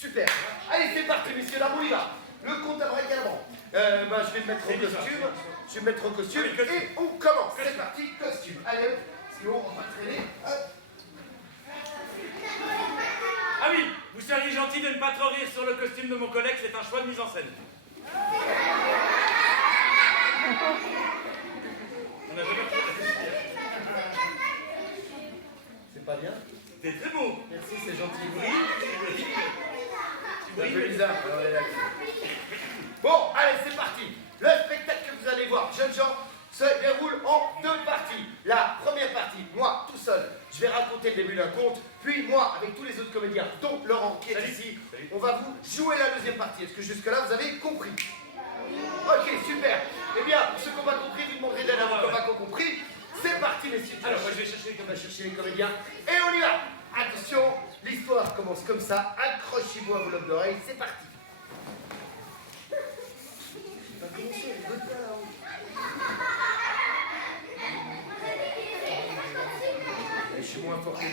Super. Allez, c'est parti, messieurs, dames, on y va. Le compte à braque-à-la-banque. Je vais me mettre en costume. Je vais me mettre en costume et on commence. C'est parti, costume. Allez, sinon on va traîner. Ah oui, vous seriez gentil de ne pas trop rire sur le costume de mon collègue, c'est un choix de mise en scène. On n'a jamais fait de C'est pas bien? T'es très beau. Merci, c'est gentil. Tu C'est un peu brilles. bizarre. Bon, allez, c'est parti. Le spectacle que vous allez voir, jeunes gens, se déroule en deux parties. La première partie, moi, tout seul, je vais raconter le début d'un conte. Puis moi, avec tous les autres comédiens, dont Laurent qui est ici, on va vous jouer la deuxième partie. Est-ce que jusque-là, vous avez compris? Ok, super. Eh bien, pour ceux qui n'ont pas compris, vous demanderez d'aide à vos copains qui ont compris. C'est parti, messieurs. Alors, moi, je vais chercher On va chercher les comédiens. Et on y va. Attention, l'histoire commence comme ça. Accrochez-vous à vos lobes d'oreilles. C'est parti. Je suis moins fort que lui.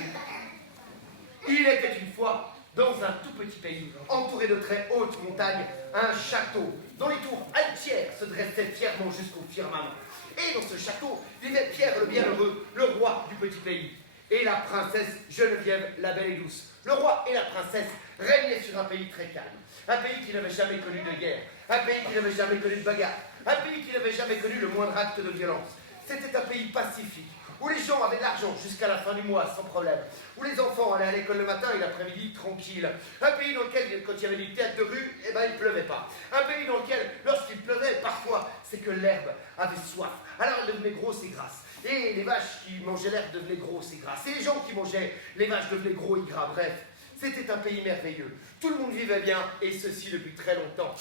Il était une fois, dans un tout petit pays, entouré de très hautes montagnes, un château dont les tours altières se dressaient fièrement jusqu'au firmament. Et dans ce château vivait Pierre le Bienheureux, le roi du petit pays, et la princesse Geneviève la belle et douce. Le roi et la princesse régnaient sur un pays très calme, un pays qui n'avait jamais connu de guerre, un pays qui n'avait jamais connu de bagarre, un pays qui n'avait jamais connu le moindre acte de violence. C'était un pays pacifique, où les gens avaient de l'argent jusqu'à la fin du mois sans problème, où les enfants allaient à l'école le matin et l'après-midi tranquille. Un pays dans lequel, quand il y avait des théâtres de rue, il ne pleuvait pas. Un pays dans lequel, lorsqu'il pleuvait, parfois, c'est que l'herbe avait soif. Alors elle devenait grosse et grasse. Et les vaches qui mangeaient l'herbe devenaient grosses et grasses. Et les gens qui mangeaient les vaches devenaient gros et gras. Bref, c'était un pays merveilleux. Tout le monde vivait bien, et ceci depuis très longtemps.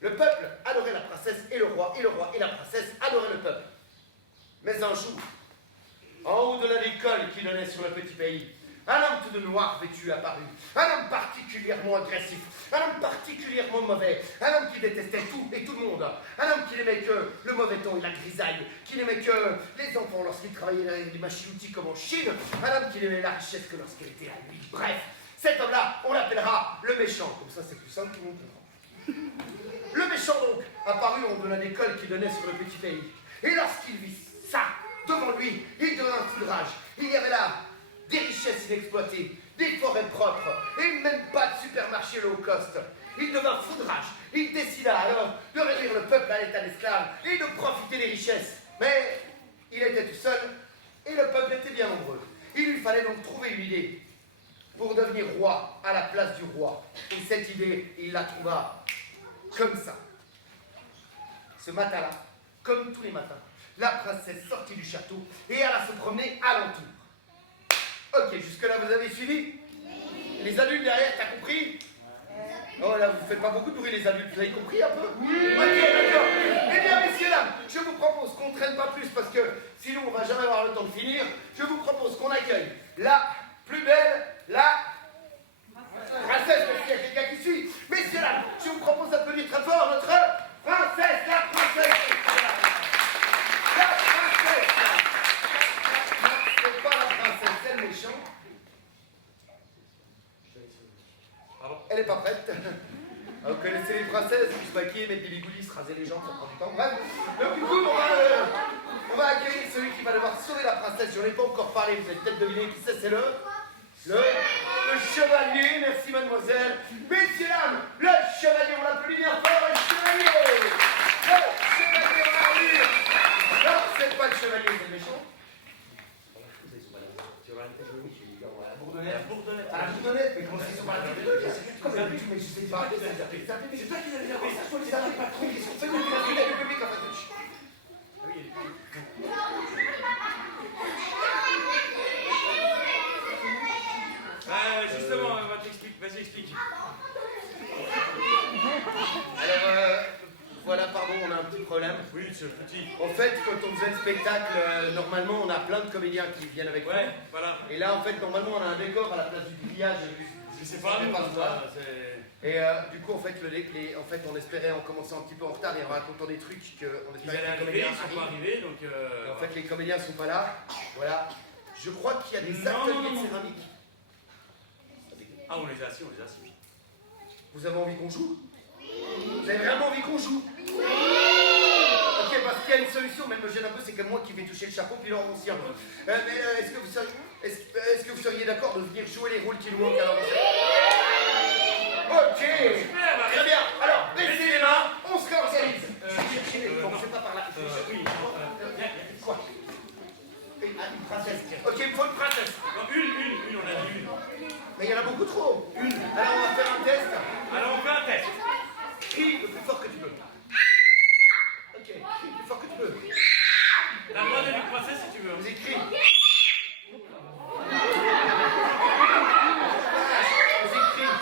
Le peuple adorait la princesse et le roi et la princesse adoraient le peuple. Mais un jour, en haut de l'école qui donnait sur le petit pays, un homme tout de noir vêtu apparut. Un homme particulièrement agressif, un homme particulièrement mauvais, un homme qui détestait tout et tout le monde. Un homme qui n'aimait que le mauvais temps et la grisaille, qui n'aimait que les enfants lorsqu'ils travaillaient dans les machines-outils comme en Chine, un homme qui n'aimait la richesse que lorsqu'elle était à lui. Bref, cet homme-là, on l'appellera le méchant. Comme ça, c'est plus simple, tout le monde comprend. Le méchant, donc, apparut en haut de l'école qui donnait sur le petit pays. Et lorsqu'il vit ça, devant lui, il devint un fou de rage. Il y avait là des richesses inexploitées, des forêts propres, et même pas de supermarché low cost. Il devint fou de rage. Il décida alors de réduire le peuple à l'état d'esclave et de profiter des richesses. Mais il était tout seul, et le peuple était bien nombreux. Il lui fallait donc trouver une idée pour devenir roi à la place du roi. Et cette idée, il la trouva comme ça. Ce matin-là, comme tous les matins, la princesse sortit du château et alla se promener alentour. Ok, jusque-là, vous avez suivi? Les adultes derrière, t'as compris? Oh là, vous faites pas beaucoup de bruit, les adultes, vous avez compris un peu? Oui. Ok, d'accord. Eh bien, messieurs, dames, je vous propose qu'on ne traîne pas plus parce que sinon on va jamais avoir le temps de finir. Je vous propose qu'on accueille la plus belle, la princesse, parce qu'il y a quelqu'un qui suit. Messieurs, dames, je vous propose d'applaudir très fort notre princesse, la princesse. Elle n'est pas prête. Vous connaissez les princesses qui se maquillent, mettre des bigoudis, se raser les jambes, ça prend du temps. Bref. Donc du coup, on va accueillir celui qui va devoir sauver la princesse. Je n'en ai pas encore parlé, vous avez peut-être deviné qui c'est le chevalier. Merci mademoiselle. Messieurs, dames, le chevalier, on l'applaudit bien fort, le chevalier. Le chevalier, on l'applaudit. Non, c'est pas le chevalier, c'est le méchant. À la bourdonnette, mais comment ils sont pas là? Comme d'habitude, mais je sais pas. C'est toi qui les avais appelés, ça, je les avais pas trop, ils sont faits de la le public en fait. Justement, vas-y, explique. Alors, voilà, pardon, on a un petit problème. Oui, c'est petit. En fait, quand on faisait le spectacle, normalement, on a plein de comédiens qui viennent avec nous. Ouais, voilà. Et là, en fait, normalement, on a un décor à la place du grillage. Je sais pas, Et du coup, en fait, on espérait en commençant un petit peu en retard et en racontant des trucs qu'on Ils espérait allaient que les arriver, comédiens ils sont pas arrivent. arrivés, donc... Et en fait, les comédiens sont pas là. Voilà. Je crois qu'il y a des ateliers de céramique. Ah, on les a assis, Vous avez envie qu'on joue? Vous avez vraiment envie qu'on joue? Ok, parce qu'il y a une solution, mais elle me gêne un peu, c'est que moi qui vais toucher le chapeau, puis Laurent aussi un peu. Mais est-ce que vous seriez d'accord de venir jouer les rôles qui nous manquent alors? Ok, très bien. Alors, baissez les mains, on se réorganise. Non, c'est pas par là. Quoi? Une princesse. Ok, il me faut une princesse. Non, une, on a dit une. Mais il y en a beaucoup trop. Une. Alors on va faire un test. Alors on fait un test. Crie le plus fort que tu peux. Ok, crie le plus fort que tu peux. La voix de une princesse si tu veux. Vous écrivez. Vous écrivez.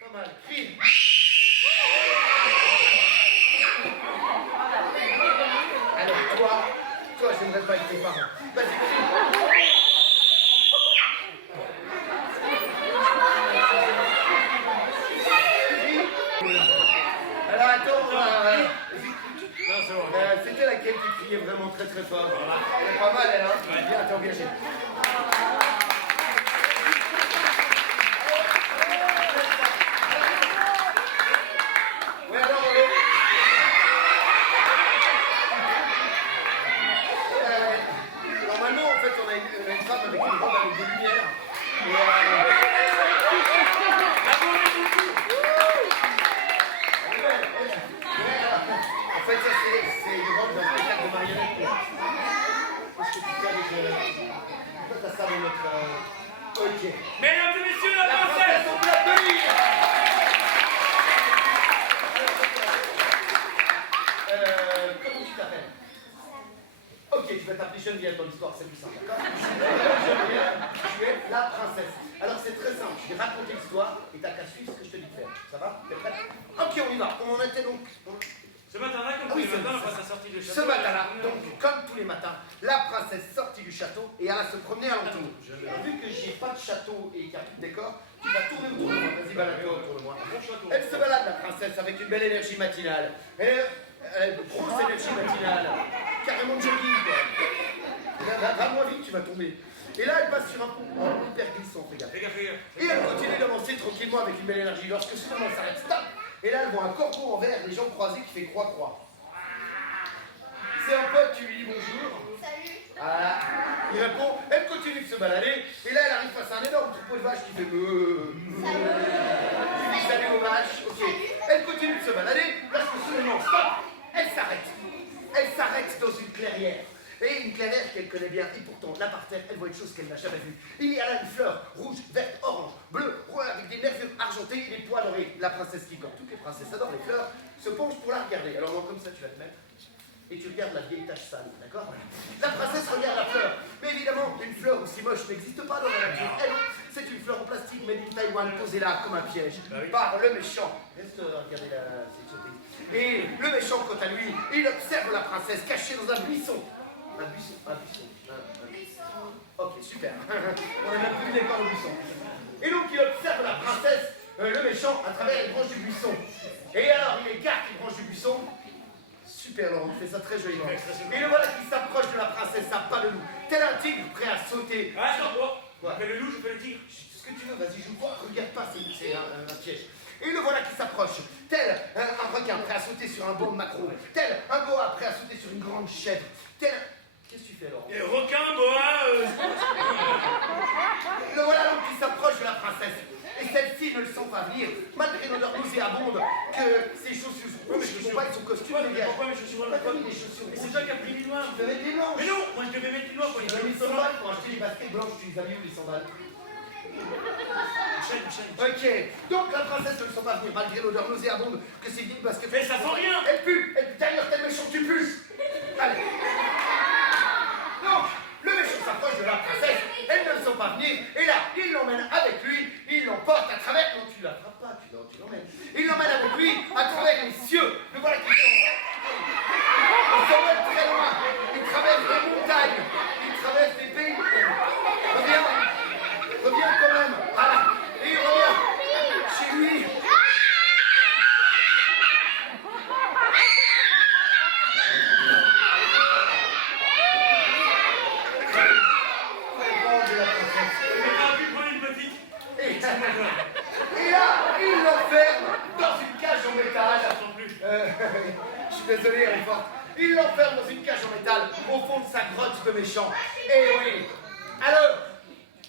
Pas mal. Crie. Alors toi, j'aimerais pas être tes parents. Vas-y, crie. Alors attends, c'était laquelle qui criait vraiment très très fort? Elle est pas mal elle, hein? Bien, t'es engagé. Ouais, alors normalement, en fait, on a une femme avec une robe avec des lumières. En fait, ça, c'est une robe d'un spectacle de marionnettes. Qu'est-ce que tu fais avec Pourquoi t'as ça dans notre... Ok. Mesdames et messieurs, la princesse! princesse au plat de l'île. Comment tu t'appelles? Ok, je vais t'appeler Geneviève dans l'histoire, c'est plus simple, d'accord? Geneviève, tu es la princesse. Alors c'est très simple, je vais raconter l'histoire et t'as qu'à suivre ce que je te dis de faire. Ça va? T'es prête? Ok, on y va. On en était donc... Ce matin-là, comme tous les matins, après sa sortie du château. Ce matin-là, donc comme tous les matins, la princesse sortit du château et alla se promener alentour. Vu que j'ai pas de château et qu'il n'y a plus de décor, tu vas tourner autour de moi. Vas-y, balade-toi autour de moi. Elle se balade, la princesse, avec une belle énergie matinale. Elle grosse énergie matinale. Carrément de jogging, quoi. Va moins vite, tu vas tomber. Et là, elle passe sur un pont hyper glissant, fais gaffe. Fais gaffe, fais gaffe. Et elle continue d'avancer tranquillement avec une belle énergie. Lorsque soudainement elle s'arrête, stop. Et là, elle voit un corbeau en verre, les jambes croisées, qui fait croix-croix. C'est un pote, tu lui dis bonjour. Salut. Voilà. Il répond, elle continue de se balader. Et là, elle arrive face à un énorme troupeau de vaches qui fait salut aux vaches. Ok. Elle continue de se balader. Lorsque soudainement, stop. Elle s'arrête. Elle s'arrête dans une clairière. Et une clairière qu'elle connaît bien, et pourtant, là par terre, elle voit une chose qu'elle n'a jamais vue. Il y a là une fleur rouge, verte, orange, bleue, avec des nervures argentées et des pois dorés. La princesse qui, comme toutes les princesses adorent les fleurs, se penche pour la regarder. Alors non, comme ça, tu vas te mettre, et tu regardes la vieille tache sale, d'accord? La princesse regarde la fleur. Mais évidemment, une fleur aussi moche n'existe pas dans la nature. Elle, c'est une fleur en plastique made in Taïwan, posée là comme un piège, par le méchant. Reste, regardez la... Et le méchant, quant à lui, il observe la princesse cachée dans un buisson. Un buisson. Ok, super. On a même plus le décor au buisson. Et donc il observe la princesse, le méchant, à travers les branches du buisson. Et alors il écarte les branches du buisson. Super Laurent, tu fais ça très joliment. Et le voilà qui s'approche de la princesse à pas de loup. Tel un tigre prêt à sauter. Ah, attends, Quoi? je fais le loup, je fais le tigre. Ce que tu veux, vas-y, joue pas, regarde pas, c'est un piège. Et le voilà qui s'approche, tel un requin prêt à sauter sur un banc de maquereau, tel un boa prêt à sauter sur une grande chèvre, tel... Qu'est-ce que tu fais, Laurent? Et requin, boa, Le voilà donc qui s'approche de la princesse. Et celle-ci ne le sent pas venir, malgré l'odeur nauséabonde que ses chaussures rouges ne font pas et son costume dégage. Pourquoi mes chaussures Pourquoi t'as mis des chaussures Mais c'est rouges? toi qui as pris les noirs. Tu avais des blanches. Mais non, moi je devais mettre les noirs pour Tu as mis des sandales pour acheter des baskets blanches, tu les as mis où les sandales? Chaîne. Ok, donc la princesse ne le sent pas venir, malgré l'odeur nauséabonde que ses vieilles baskets... Mais ça sent rien. Elle pue, d'ailleurs tel méchant tu pues. Allez. Donc, le méchant s'approche de la princesse, elle ne le sent pas venir, et là, il l'emmène avec lui, il l'emporte à travers... Non, tu l'attrapes pas, tu l'emmènes. Il l'emmène avec lui à travers les cieux. Le voilà qui s'envole très loin. Il traverse des montagnes, il traverse des pays. Reviens quand même. Voilà. Et il revient chez lui. Mais t'aurais pu prendre une petite. Et là, grotte de méchants. Eh oui.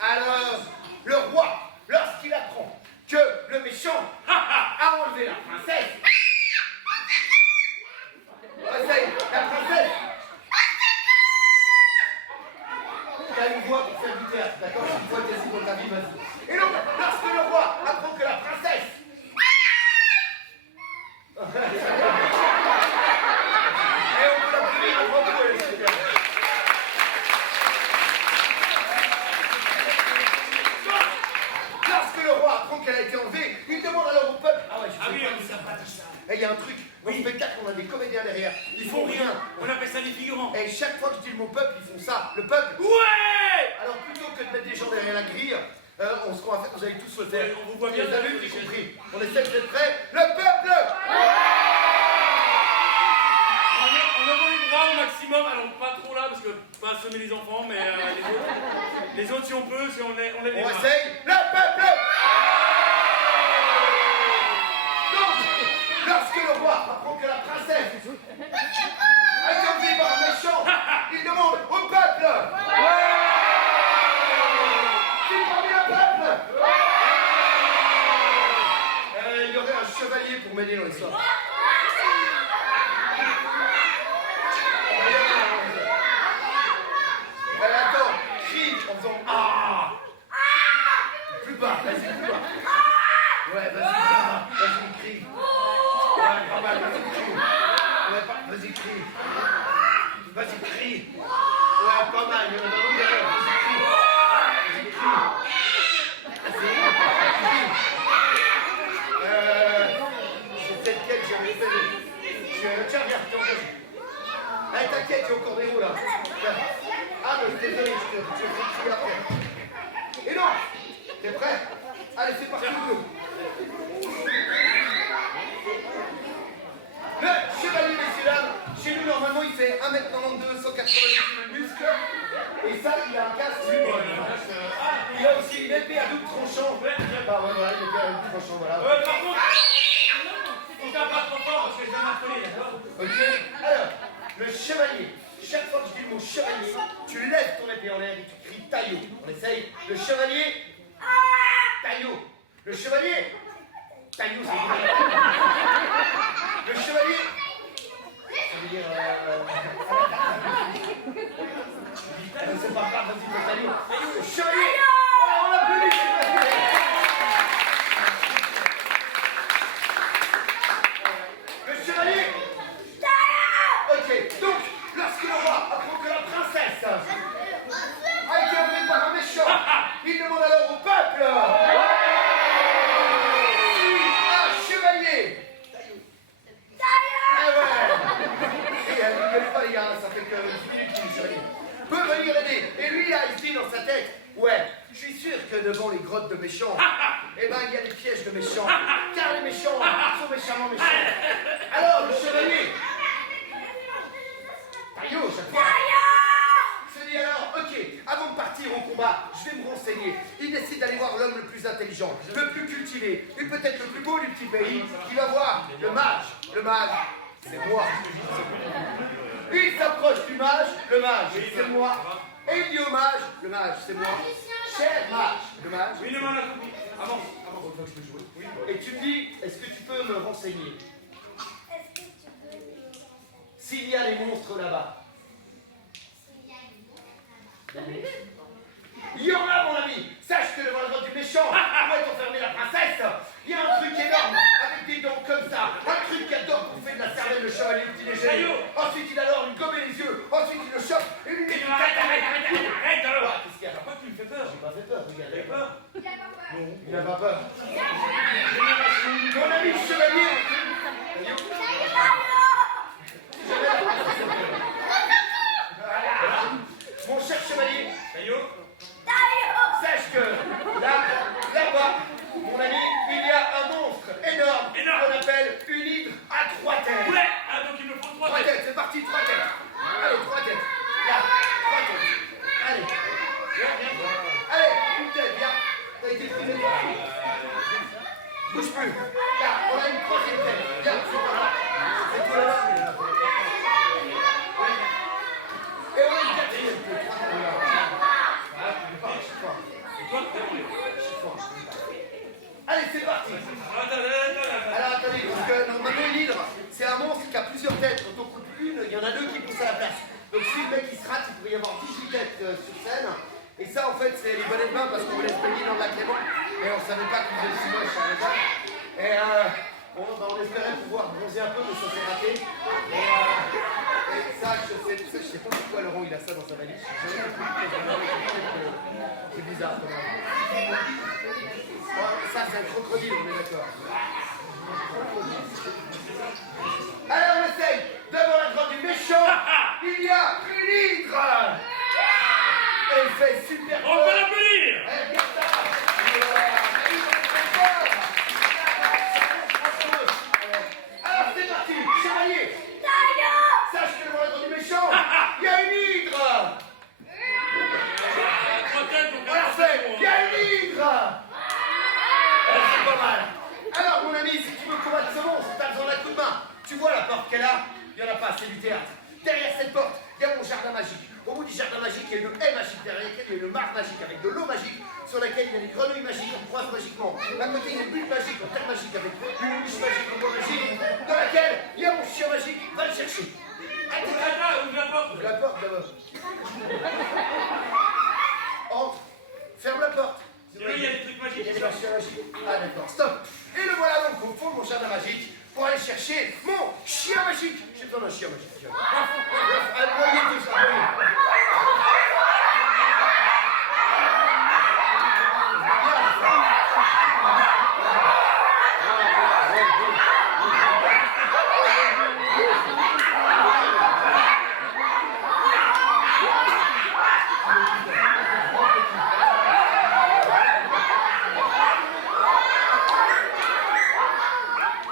Alors, le roi, lorsqu'il apprend que le méchant a enlevé la princesse, la princesse, t'as une voix pour faire du théâtre, d'accord? C'est une voix quasi dans ta vie, vas-y. Et donc, lorsque le roi apprend que la princesse... Et on peut l'applaudir à grand bruit, les super. Lorsque le roi apprend qu'elle a été enlevée, il demande alors au peuple... Ah ouais, je sais pas, ça va, ça. Et il y a un truc, au spectacle, on a des comédiens derrière. Ils font rien. On appelle ça des figurants. Et chaque fois que je dis le mot peuple, ils font ça. Le peuple. Ouais! Alors plutôt que de mettre des gens derrière la grille, ce qu'on va faire, vous allez tous le faire. Ouais, on vous voit bien. Les adultes y compris. On essaie d'être prêts. Le peuple! On envoie les bras au maximum, alors pas trop là parce que pas assommer les enfants, mais les autres si on peut, si on lève les bras. On essaye. Le peuple! Donc, lorsque le roi apprend que la princesse a été enlevée par un méchant, il demande au peuple! C'est parmi le peuple! Il y aurait un chevalier pour m'aider dans l'histoire. Attends, crie en faisant ah! Plus bas, vas-y, plus bas. Ouais, vas-y, crie. Ouais, pas mal, vas-y, crie. Ouais, vas-y, crie. Vas-y, crie. Ouais, pas mal, il y en a d'autres derrière. Vas-y, crie. Vas-y, crie. C'est cette quête, j'avais fait tiens, viens, t'en t'inquiète, j'ai encore des roues là. Ah, mais désolé, je te fais crier après. Et non! T'es prêt? Allez, c'est parti, nous. Le chevalier, messieurs, dames, chez nous, normalement, il fait 1m92, 180 kg de muscle. Et ça, il a un casque. Il a aussi une épée à double tranchant. Ah, ouais, voilà, une épée à double tranchant, voilà. Par contre, on tape pas trop fort parce que je viens d'affoler, d'accord? Ok? Alors, le chevalier. Chaque fois que je dis le mot chevalier, tu lèves ton épée en l'air et tu cries taillot. On essaye. Le chevalier. Taillot. Le chevalier. Taillot, c'est bien. Le chevalier. Ça veut dire. C'est pas grave, vas-y, le taillot. Le chevalier. Oh, on applaudit, c'est pas le chevalier. Ok, donc, lorsque le roi apprend que la princesse a été enlevée par un méchant, il demande alors au peuple si un chevalier. Ah ouais. Et ne gueulez pas les gars, ça fait que 10 minutes qu'il est chevalier. Peut venir aider. Et lui là, il se dit dans sa tête, ouais, je suis sûr que devant les grottes de méchants, eh ben il y a des pièges de méchants. Car les méchants sont méchamment méchants. Alors le chevalier. Taillot, chaque fois. Se dit alors, ok, avant de partir au combat, je vais me renseigner. Il décide d'aller voir l'homme le plus intelligent, le plus cultivé, et peut-être le plus beau du petit pays, qui va voir le mage. Le mage, c'est moi. Il s'approche du mage, le mage, c'est moi. Et il dit au mage, le mage, c'est moi. Cher mage, le mage. Oui, demande la copie. Avance. Et tu me dis, est-ce que tu peux me renseigner s'il y a des monstres là-bas? Il y en a, mon ami. Sache que devant le grotte du méchant, où est enfermée la princesse, il y a un truc énorme, avec des dents comme ça. Un truc qui adore bouffer de la cervelle de cheval et du petit déjeuner. Ensuite, il adore lui gommer les yeux. Ensuite, il le chope et lui met une Arrête alors. Qu'est-ce qu'il y a? Pourquoi tu me fais peur? J'ai pas fait peur, regarde. T'as peur? Non, il n'a pas peur. Mon ami chevalier. Mon cher chevalier. Sache que là-bas, mon ami, il y a un monstre énorme qu'on appelle une hydre à 3 têtes. Ouais. Ah donc il me faut 3 3 têtes. têtes, c'est parti, 3 têtes. Allez, 3 têtes. Là, 3 têtes. Allez. Allez, une tête, viens. T'as été pris de bouge plus. Là, on a une 3e tête. Viens, c'est pas grave. C'est tout là-bas. Et on a une 4e. qui a plusieurs têtes. Quand on coupe une, il y en a deux qui poussent à la place. Donc si le mec il se rate, il pourrait y avoir 18 têtes sur scène. Et ça, en fait, c'est les bonnets de bain parce qu'on voulait se baigner dans le lac Léman. Et on savait pas qu'on faisait si moche à l'époque. Et bon, on espérait pouvoir bronzer un peu, mais ça s'est raté. Et ça, je sais pas pourquoi Laurent il a ça dans sa valise. Je sais jamais compris. C'est bizarre quand même. Bon, ça, c'est un crocodile, on est d'accord. Alors, on essaye. Devant la grotte du méchant, il y a une hydre. Elle fait super On peur. peut l'applaudir. Alors c'est parti, chevalier. Sache que devant la grotte du méchant, il y a une hydre. Alors fait, il y a une hydre. C'est pas mal. Alors mon ami, si tu veux combattre ce monstre, t'as besoin d'un coup de main. Tu vois la porte qu'elle a? Il n'y en a pas, c'est du théâtre. Derrière cette porte, il y a mon jardin magique. Au bout du jardin magique, il y a une haie magique, derrière laquelle il y a une mare magique avec de l'eau magique, sur laquelle il y a des grenouilles magiques, on croise magiquement. À côté, il y a une bulle magique, en terre magique, avec une bouche magique, en bois magique, dans laquelle il y a mon chien magique, va le chercher. Ouvre la porte. Ouvre la porte d'abord. Entre, ferme la porte. Il y a des trucs magiques. Il y a des machins magiques. Ah d'accord, stop. Et le voilà donc au fond de mon jardin magique pour aller chercher mon chien magique. J'ai besoin d'un chien magique. Aboyez tous, aboyez.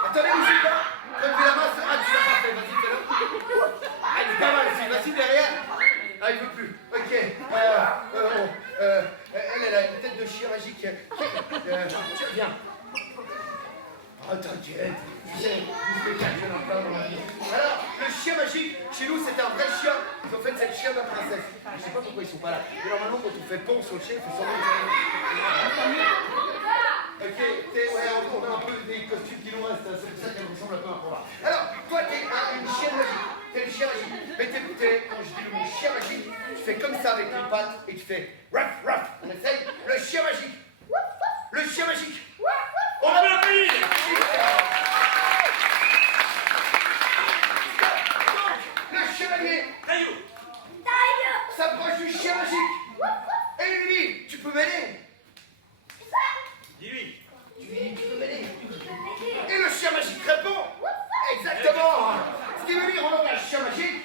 Attendez, bougez pas. Relevez la main. Ah, tu l'as pas fait. Vas-y, fais-le. Ah, il est pas mal aussi. Vas-y, derrière. Ah, il veut plus. Ok. Elle a une tête de chien magique. Viens. Oh, t'inquiète. Tu sais, vous faites quelque chose en plein dans la vie. Alors, le chien magique, chez nous, c'est un vrai chien. En fait, c'est le chien de la princesse. Je sais pas pourquoi ils sont pas là. Mais normalement, quand on fait pont sur le chien, il faut s'en aller. Ok, ouais, on a un peu des costumes qui nous restent, c'est pour ça qu'elle ressemble un peu à un combat. Alors, toi, t'es une chienne magique, t'es le chien magique. Mais quand je dis le mot chien magique, tu fais comme ça avec les pattes et tu fais ruff, ruff. On essaye, le chien magique. Le chien magique. On peut l'applaudir. Donc, le chevalier Taillou. s'approche du chien magique. Et il lui dit, tu peux m'aider? Dis-lui. Tu lui dis, tu peux m'aider? Et le chien magique répond, exactement. Ce qui veut dire en langage chien magique,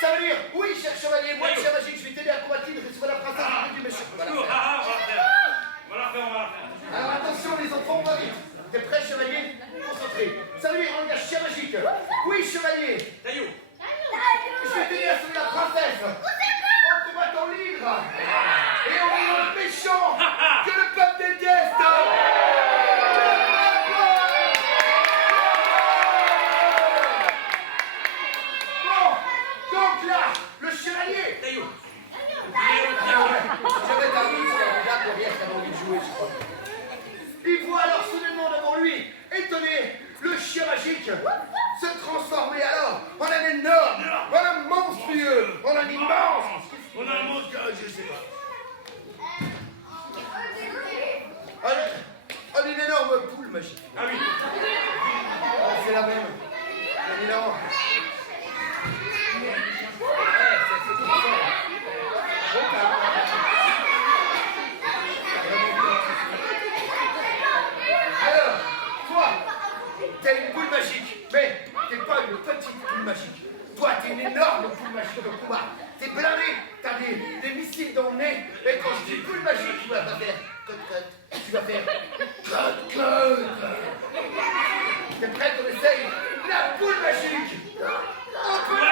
ça veut dire, oui, cher chevalier, moi, le chien magique, je vais t'aider à combattre l'hydre et sauver la princesse du méchant. Voilà. On va la faire. Alors attention les enfants, on va vite. T'es prêt, chevalier? Concentré. Ça veut dire en langage chien magique. Oui, chevalier. Taillou. Je vais t'aider à sauver la princesse. En combattant l'hydre. Et en ayant le méchant que le peuple déteste. Bon, donc là, le chevalier. Taillou. J'avais ta vie sur la regarde derrière, t'avais envie de jouer, je crois. Il voit alors soudainement devant lui, étonné, le chien magique se transformer alors en un énorme, en un monstrueux, en un immense. On a un monstre, je sais pas. En une énorme poule magique. Ah oui. Ah, c'est la même. C'est énorme. C'est tout ça. Alors, toi, t'es une poule magique, mais t'es pas une petite poule magique. Toi, t'es une énorme poule magique de combat. T'es blindé, t'as des missiles dans le nez, et quand je dis poule magique, tu vas pas faire cut, tu vas faire cut. T'es prêt qu'on essaye la poule magique? On peut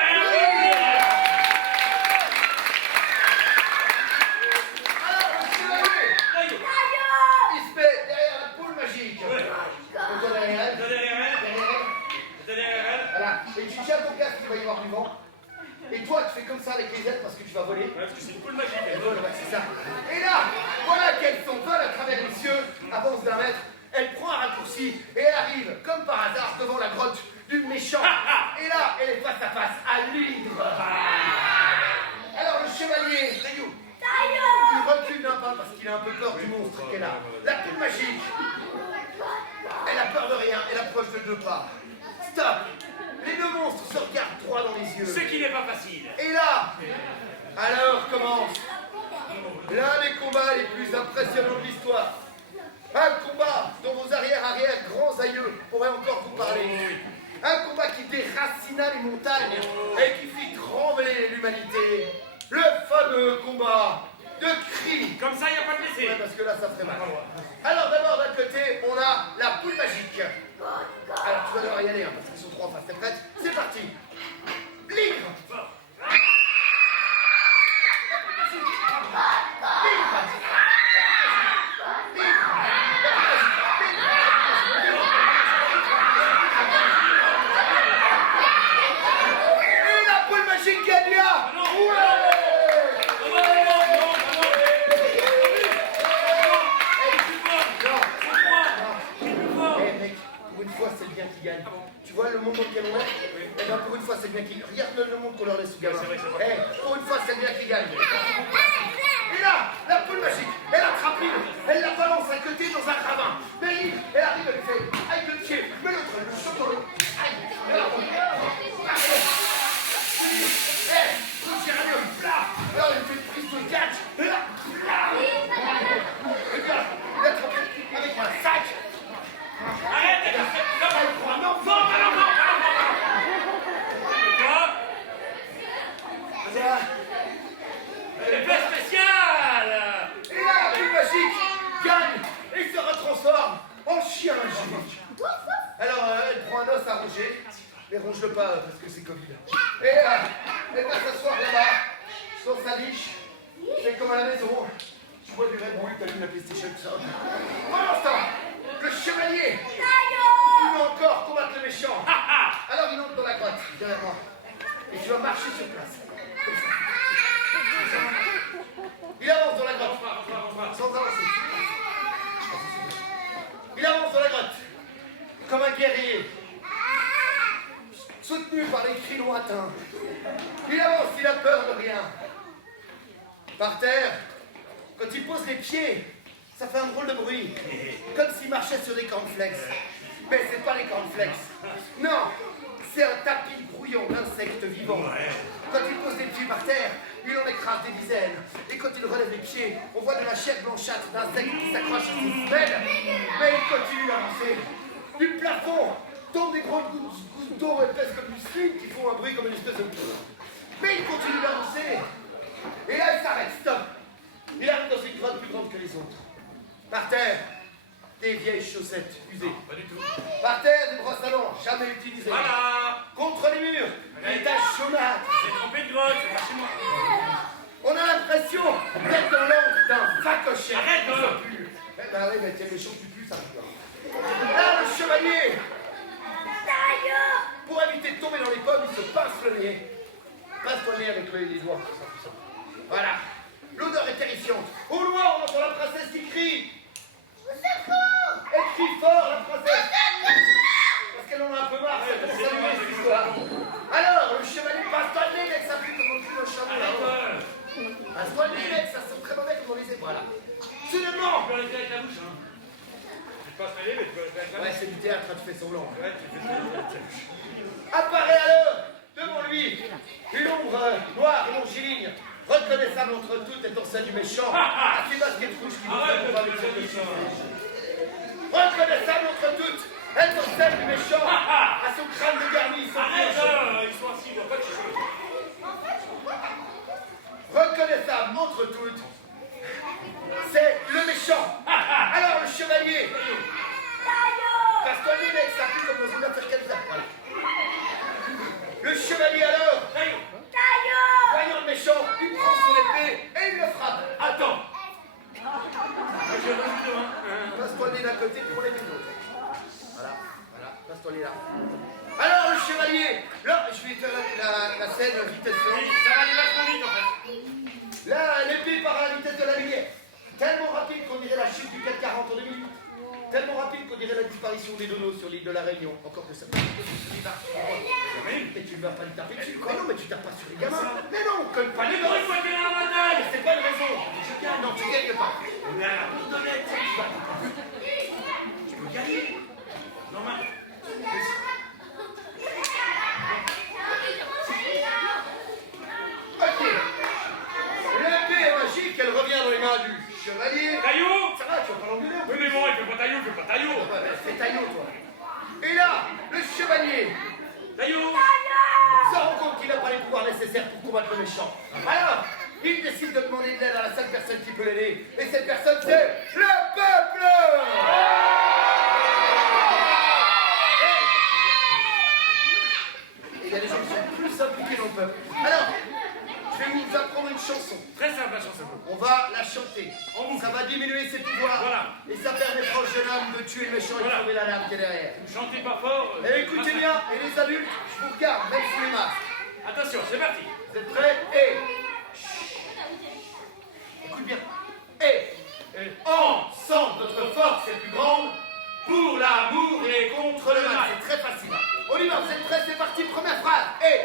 Alors, le chevalier, Taillou. il se met derrière la poule magique. Ouais. On tourne derrière elle. Derrière elle. Voilà. Et tu tiens ton casque, il va y avoir du vent. Et toi, tu fais comme ça avec les ailes parce que tu vas voler. Ouais, parce que c'est une poule magique. Elle vole, ouais, c'est ça. Et là, voilà qu'elle s'envole à travers les cieux, avance d'un mètre. Elle prend un raccourci et elle arrive, comme par hasard, devant la grotte du méchant. Et à l'hydre. Alors le chevalier, il recule d'un pas parce qu'il a un peu peur du monstre qu'elle a. La poule magique, elle a peur de rien, elle approche de 2 pas. Stop. Les 2 monstres se regardent droit dans les yeux. Ce qui n'est pas facile. Et là, alors commence l'un des combats les plus impressionnants de l'histoire. Un combat dont vos arrière-arrière grands aïeux pourraient encore vous parler. Un combat qui déracina les montagnes et qui fit trembler l'humanité. Le fameux combat de cris. Comme ça, il n'y a pas de blessé. Ouais, parce que là, ça ferait mal. Alors d'abord, d'un côté, on a la poule magique. Alors tu vas devoir y aller, hein, parce qu'ils sont 3 en face. T'es prête? C'est parti. L'hydre. Et la poule magique gagna. C'est bien qu'ils gagnent. Tu vois le monde dans lequel on est? Eh bien pour une fois c'est bien qu'ils... Regarde le monde qu'on leur laisse sous gamin. Pour une fois c'est bien qu'ils gagnent. Et là, la poule magique, elle attrape l'île, elle la balance à côté dans un ravin. Mais l'île, elle arrive, elle fait avec le pied, mais l'autre, elle le saute dans l'eau. Aïe, elle a le géranium, là. Alors elle fait une prise de catch. Là, regarde, elle attrape avec un sac. Arrête. L'effet spécial. Et là, la poule magique gagne et se retransforme en chien magique. Alors, elle prend un os à ronger, mais ronge-le pas parce que c'est Covid. Et elle va s'asseoir là-bas, sur sa niche. C'est comme à la maison. Je bois du Red Bull, t'allumes la PlayStation, tout ça. Pendant ce temps, le chevalier, il veut encore combattre le méchant. Alors il entre dans la grotte, derrière moi. Et tu vas marcher sur place. Comme ça. Il avance dans la grotte. Sans avancer. Il avance dans la grotte. Comme un guerrier. Soutenu par les cris lointains. Il avance, il a peur de rien. Par terre, quand il pose les pieds, ça fait un drôle de bruit. Comme s'il marchait sur des cornflakes. Mais c'est pas les cornflakes. Non, c'est un tapis grouillant d'insectes vivants. Quand il pose les pieds par terre, il en écrase des dizaines. Et quand il relève les pieds, on voit de la chair blanchâtre d'insectes qui s'accrochent à ses semelles. Mais il continue d'avancer. Du plafond tombent des grosses gouttes d'eau épaisses comme du slime qui font un bruit comme une espèce de... Mais il continue d'avancer. Et là, il s'arrête, stop. Il arrive dans une grotte plus grande que les autres. Par terre, des vieilles chaussettes usées. Pas du tout. Par terre, des brosses à dents jamais utilisées. Voilà. Contre les murs, des taches chômages. C'est trempé de grotte, c'est pas chez moi. On a l'impression d'être dans l'antre d'un facochère. Arrête, ça pue. Eh ben oui, mais tiens, les choses qui puent, ça pue. Là, le chevalier, pour éviter de tomber dans les pommes, il se pince le nez. Pince le nez avec les doigts. Voilà. L'odeur est terrifiante. Au loin, on entend la princesse qui crie. Elle crie fort, la princesse. Parce qu'elle en a un peu marre, ça commence à allumer cette histoire. Alors, le chevalier passe-toi le nez avec sa pute comme on cul d'un chameau là-haut. Passe-toi le nez, mec, ça sent très mauvais comme on les épaules. Voilà. Soudainement. Tu peux arrêter avec la bouche, hein. Tu peux pas se mêler, mais tu peux arrêter avec la bouche. Ouais, c'est du théâtre, tu fais semblant. Ouais, tu fais ça avec la bouche. Apparaît alors, devant lui, une ombre noire et longiligne, reconnaissable entre toutes étant celle du méchant, à ses baskets rouges qui nous font pas avec cette mission. Reconnaissable entre toutes étant celle du méchant, à son crâne de garni, son Arrête, piège. ils sont assis, ils voient pas de cheveux. Reconnaissable entre toutes, c'est le méchant. Alors le chevalier, passe-toi le mec, ça pue comme dans une intercalisa. Voilà. Le chevalier alors, voyant le méchant, il prend son épée et il le frappe. Attends. Je vais rajouter un. Passe-toi le nez d'un côté pour les deux autres. Voilà, voilà, passe-toi le nez là. Alors le chevalier, là, je vais faire la scène vitesse de Oui, ça va aller vachement vite en fait. là, l'épée part à la vitesse de la lumière. Tellement rapide qu'on dirait la chute du 440 en 2008. Tellement rapide qu'on dirait la disparition disparition des donos sur l'île de la Réunion. Encore que ça peut être mais tu ne vas pas le taper dessus. Mais non, mais tu tapes pas sur les gamins. Mais non, on colle pas les gosses. C'est pas une raison. Non, tu gagnes pas. On est à la bourdonnette, tu vas. Tu peux gagner. Normal. Ok. L'épée est magique, elle revient dans les mains du chevalier. Taillot. Ça va, tu vas pas l'engueuler. Oui, mais bon, il fait pas taillot, il fait pas taillot. Fais taillot, toi. Et là, le chevalier Taillot. se rend compte qu'il n'a pas les pouvoirs nécessaires pour combattre le méchant. Alors, il décide de demander de l'aide à la seule personne qui peut l'aider. Et cette personne, c'est le peuple. Et il y a des gens qui sont plus impliqués dans le peuple. Alors, je vais vous apprendre une chanson. Très simple la chanson. On va la chanter. Ça va diminuer ses pouvoirs. Voilà. Et ça permettra au jeune homme de tuer le méchant et de sauver la dame qui est derrière. Vous chantez pas fort. Et écoutez bien, et les adultes, je vous regarde, même sous les masques. Attention, c'est parti. Vous êtes prêts? Et... Écoute bien. Et... Ensemble, notre force est plus grande pour l'amour et contre le mal. C'est très facile. On y va, vous êtes prêts? C'est parti, première phrase. Et...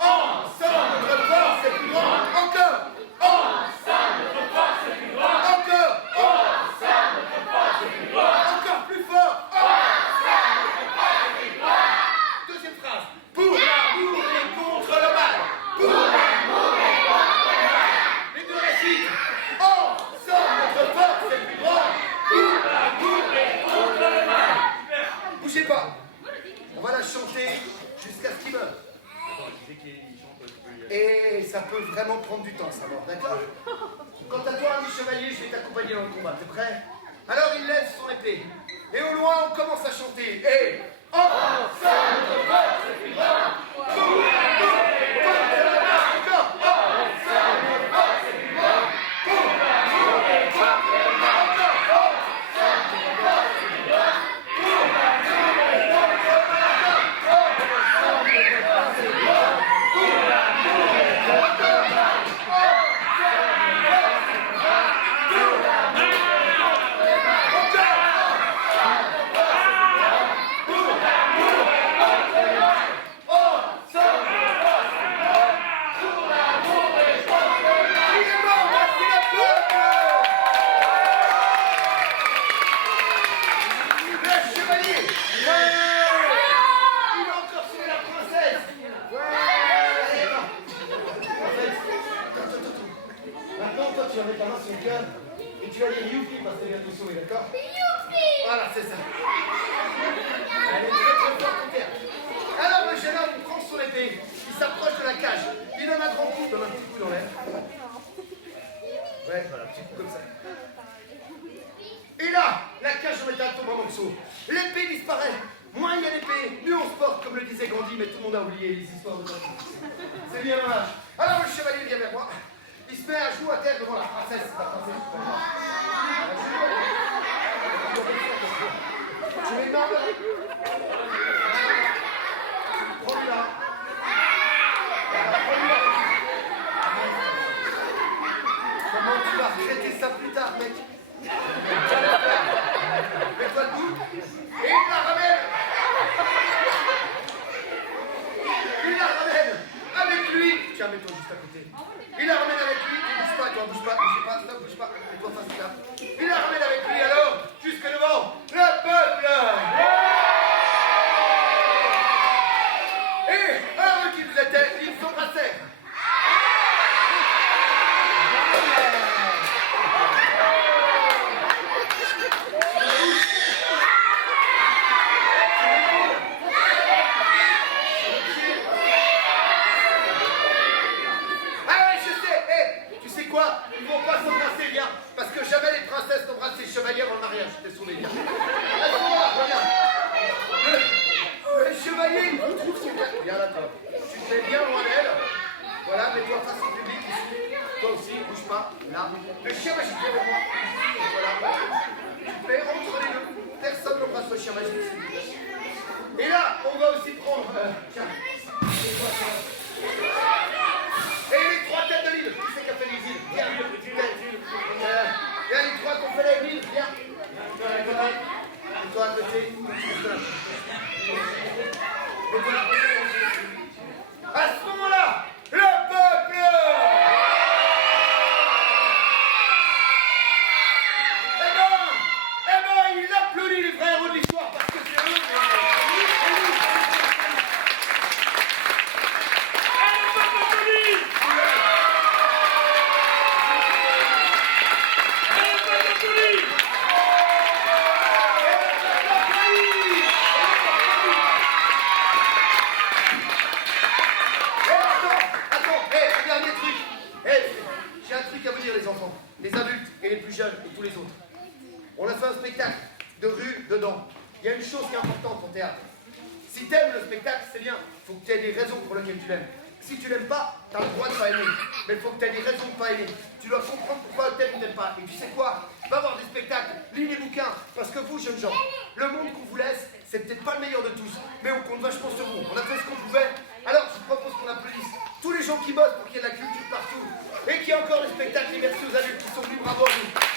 Ensemble, notre force est plus grande. Encore. Ensemble, notre force est plus grande. Encore. Ensemble, notre force est plus grande. Encore plus fort. Ensemble, notre force est plus grande. Deuxième phrase. Pour l'amour et contre le mal. Pour l'amour et contre le mal. Les deux récites. Ensemble, notre force est plus grande. Pour l'amour et contre le mal. Bougez pas. On va la chanter jusqu'à ce qu'il meure. Et ça peut vraiment prendre du temps, ça va, d'accord? Quant à toi, ami chevalier, je vais t'accompagner dans le combat, t'es prêt? Alors il lève son épée, et au loin on commence à chanter, et... Ensemble, notre force est plus grande, pour l'amour et contre le mal. Encore. Ensemble, notre force est plus grande, pour l'amour et contre le mal. Encore. Ensemble, notre force est plus grande, pour l'amour et contre le mal. Ensemble, notre force est plus grande, pour l'amour et contre le mal. Tu vas mettre la main sur le cœur et tu vas dire Youpi parce que tu viens de te sauver, d'accord? Youpi! Voilà, c'est ça. Allez, très très fort ton cœur. Alors le jeune homme prend son épée, il s'approche de la cage, il donne un grand coup, il donne un petit coup dans l'air. Ouais, voilà, petit coup comme ça. Et là, la cage en métal tombe en morceaux. L'épée disparaît. Moins il y a d'épée, mieux on se porte, comme le disait Gandhi, mais tout le monde a oublié les histoires de Gandhi. C'est bien dommage. Alors le chevalier vient vers moi. Il se met à jouer à terre devant la princesse. La princesse, tu mets une main prends-lui là. Prends-lui là. Comment tu vas regretter ça plus tard, mec? Mets-toi debout. Et il la ramène. Il la ramène avec lui. Tiens, mets-toi juste à côté. Il la ramène avec lui, il bouge pas, toi bouge pas, bougez pas, stop, bouge pas, mets-toi face là. Il la ramène avec lui alors, jusque devant le peuple. Et heureux qu'ils étaient, ils s'embrassèrent. Ils vont pas s'embrasser, bien, parce que jamais les princesses n'embrassent les chevaliers avant le mariage, je t'ai sauvé, bien. À ce moment-là, regarde. Le chevalier, il retrouve son cœur. Viens là, toi. Tu te mets bien loin d'elle. Voilà, mets-toi face au public ici. Toi aussi, bouge pas. Là. Le chien magique est devant moi. Voilà. Tu te mets entre les deux. Personne n'embrasse le chien magique ici. Et là, on va aussi prendre. Tiens. Et les trois têtes de l'île. Qui c'est qui a fait les îles? Viens, viens, les trois qu'on fait les îles. Viens. Toi à côté. spectacle de rue dedans. Il y a une chose qui est importante en théâtre. Si t'aimes le spectacle, c'est bien. Il faut que tu aies des raisons pour lesquelles tu l'aimes. Si tu l'aimes pas, t'as le droit de pas aimer. Mais il faut que tu aies des raisons de pas aimer. Tu dois comprendre pourquoi t'aimes ou t'aimes pas. Et tu sais quoi? Va voir des spectacles, lis des bouquins. Parce que vous, jeunes gens, le monde qu'on vous laisse, c'est peut-être pas le meilleur de tous. Mais on compte vachement sur vous. On a fait ce qu'on pouvait. Alors je propose qu'on applaudisse tous les gens qui bossent pour qu'il y ait de la culture partout. Et qu'il y ait encore des spectacles. Et merci aux adultes qui sont venus. Bravo à vous.